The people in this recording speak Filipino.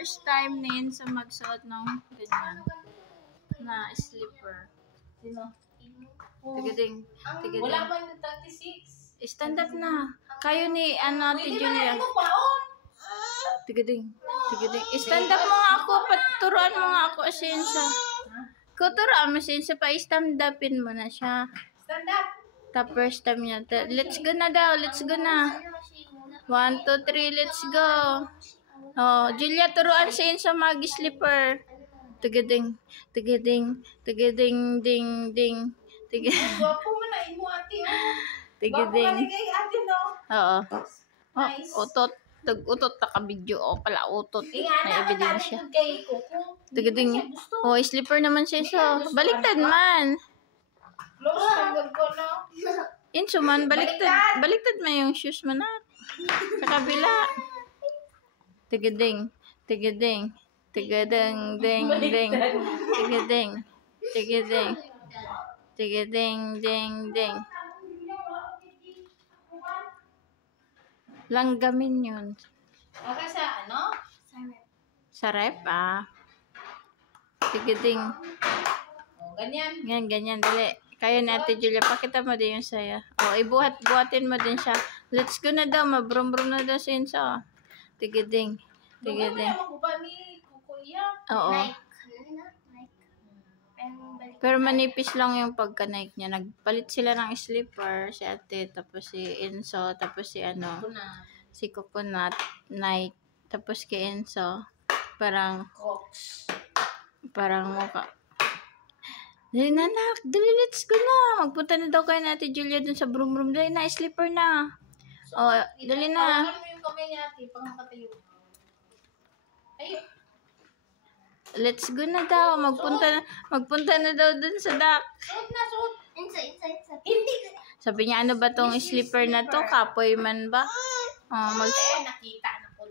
First time din sa magsuot ng ganyan na slipper. Sino? Tigading. Wala pa yung 36. Stand up na. Kayo ni Ate Julia. Tigading. Stand up mo nga ako. Paturuan mo nga ako asensa. Kuturuan mo asensa pa. Stand upin mo na siya. Stand up. First time niya. Let's go na daw. Let's go na. 1, 2, 3. Let's go. Oh, Julia, turuan asensa mag-slipper. Tigading, ding. Guwapo mo na imo ate. Tigading. Kay ate no. Oo. Nice. Utot. Tag-utot na ka-video. O, pala utot. May ebidensya. Kay Coco. Tigading. Oh, slipper naman siya. So, baliktad man. Close tagod ko no. Inso man, baliktad. Baliktad man yung shoes mo na. Sa kabila. Tigading. Tigading, ding. Tigading, ding. Langgamin yun. Okay sa ano? Sa rep, Tigading. Oh, ganyan. Ganyan, dali. Kayo na Ate Julia, pakita mo din yung saya. O, buhatin mo din siya. Let's go na daw, mabrum-brum na daw siya. So, tigading. Oo. Pero manipis lang yung pagka-Nike niya. Nagpalit sila ng slipper, si Ate, tapos si Enzo, tapos si Coconut, Nike, tapos kay Enzo, parang mukha. Dali na, nak. Dali, let's go na. Magpunta na daw kayo na Ate Julia dun sa broom. Dali na, slipper na. Oh, dali na. Ano yung kamay ni ate pang nakatayo? Ayun. Let's go na daw. Magpunta na daw dun sa dock. Suot. Inside. Hindi. Sabi niya, ano ba tong slipper na to? Kapoy man ba? Nakita